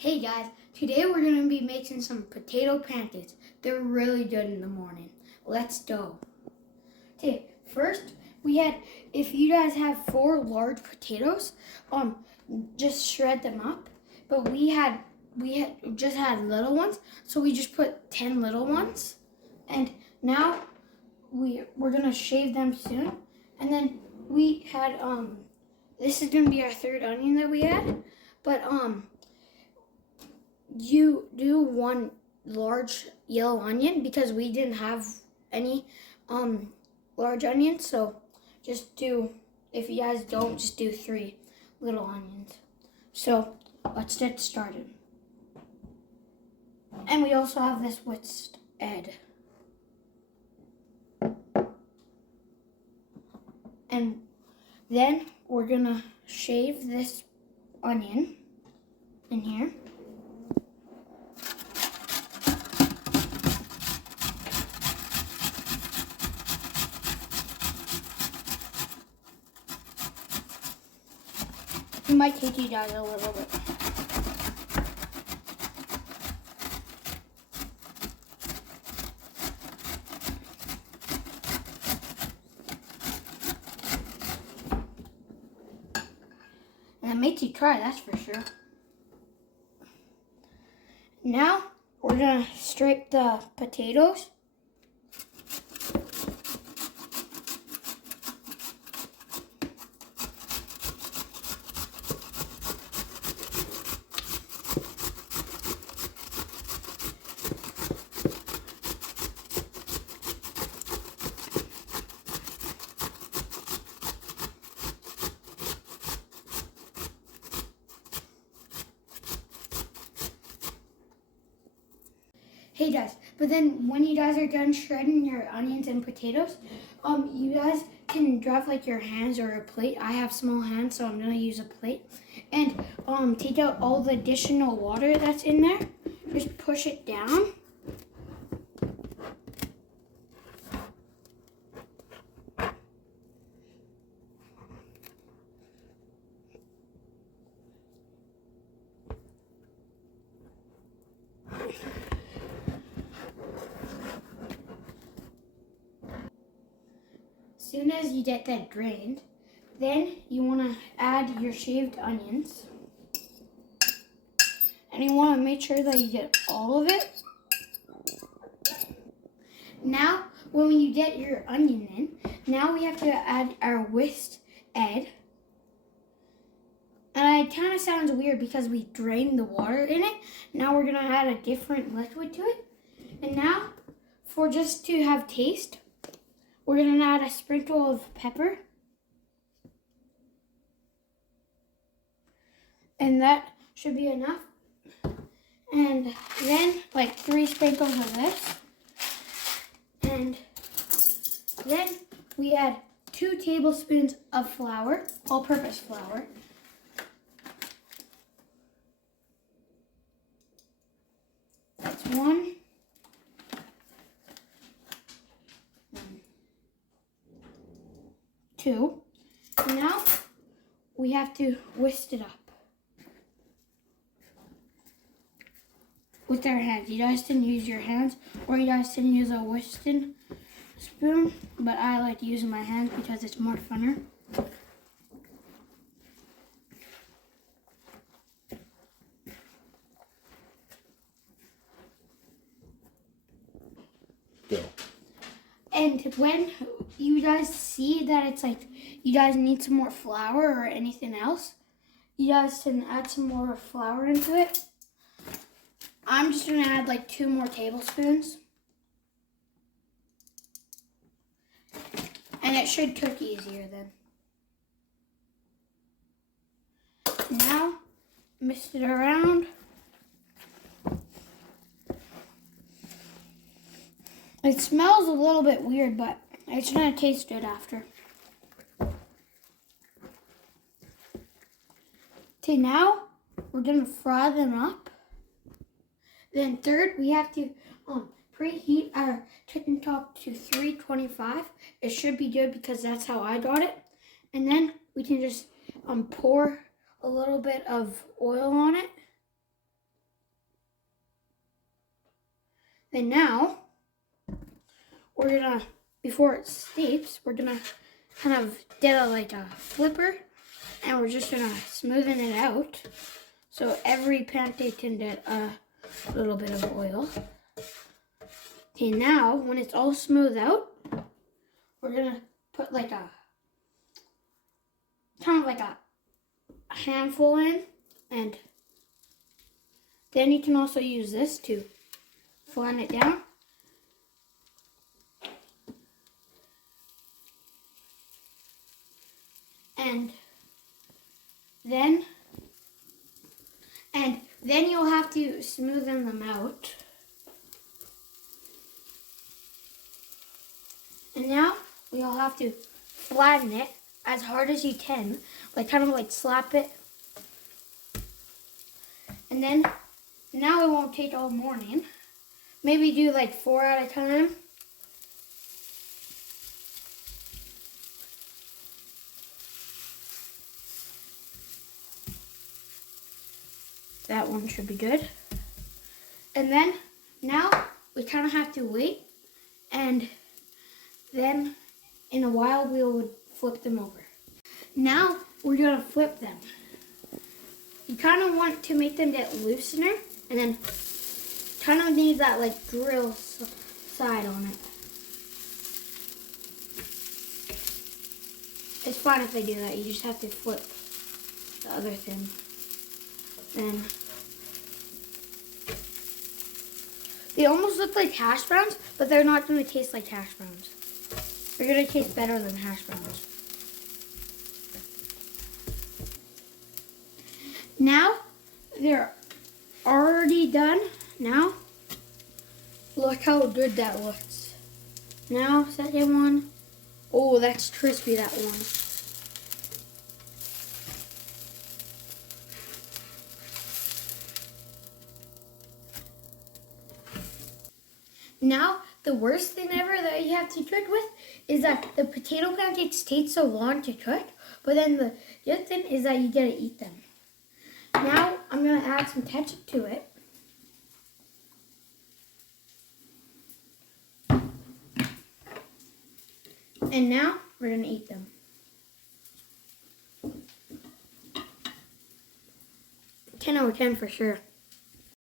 Hey guys, today we're going to be making some potato pancakes. They're really good in the morning. Let's go. Okay, first if you guys have 4 large potatoes, just shred them up. But we just had little ones, so we just put 10 little ones. And now we're going to shave them soon. And then we had, this is going to be our 3rd onion that we had. But, you do 1 large yellow onion because we didn't have any large onions, so if you guys don't, just do 3 little onions. So let's get started. And we also have this whisked egg. And then we're gonna shave this onion in here. It might take you guys a little bit. And it makes you cry, that's for sure. Now we're gonna scrape the potatoes. Hey guys, but then when you guys are done shredding your onions and potatoes, you guys can grab like your hands or a plate. I have small hands, so I'm gonna use a plate. And take out all the additional water that's in there. Just push it down. As soon as you get that drained, then you want to add your shaved onions. And you want to make sure that you get all of it. Now, when you get your onion in, now we have to add our whisked egg. And it kind of sounds weird because we drained the water in it. Now we're going to add a different liquid to it. And now, for just to have taste, we're going to add a sprinkle of pepper. And that should be enough. And then like 3 sprinkles of this. And then we add 2 tablespoons of flour, all-purpose flour. That's 1. 2. Now we have to whisk it up with our hands. You guys can use your hands, or you guys can use a whisking spoon, but I like using my hands because it's more funner. Go. And when you guys see that it's like you guys need some more flour or anything else, you guys can add some more flour into it. I'm just going to add like 2 more tablespoons. And it should cook easier then. Now, mix it around. It smells a little bit weird, but it's going to taste good after. Okay, now we're going to fry them up. Then third, we have to preheat our chicken top to 325. It should be good because that's how I got it. And then we can just pour a little bit of oil on it. Then now, we're gonna, before it steeps, we're gonna kind of get like a flipper, and we're just gonna smoothen it out so every pancake can get a little bit of oil. Okay, now when it's all smoothed out, we're gonna put like a kind of like a handful in, and then you can also use this to flatten it down. And then you'll have to smoothen them out. And now we'll have to flatten it as hard as you can, like kind of like slap it. And then now it won't take all morning. Maybe do like 4 at a time. That one should be good. And then now we kind of have to wait, and then in a while we will flip them over. Now we're gonna flip them. You kind of want to make them get loosener, and then kind of need that like grill side on it. It's fine if they do that. You just have to flip the other thing. Then they almost look like hash browns, but they're not going to taste like hash browns. They're going to taste better than hash browns. Now they're already done. Now look how good that looks. Now second one. Oh, that's crispy, that one. Now, the worst thing ever that you have to cook with is that the potato pancakes take so long to cook, but then the good thing is that you get to eat them. Now, I'm going to add some ketchup to it. And now, we're going to eat them. 10 out of 10 for sure.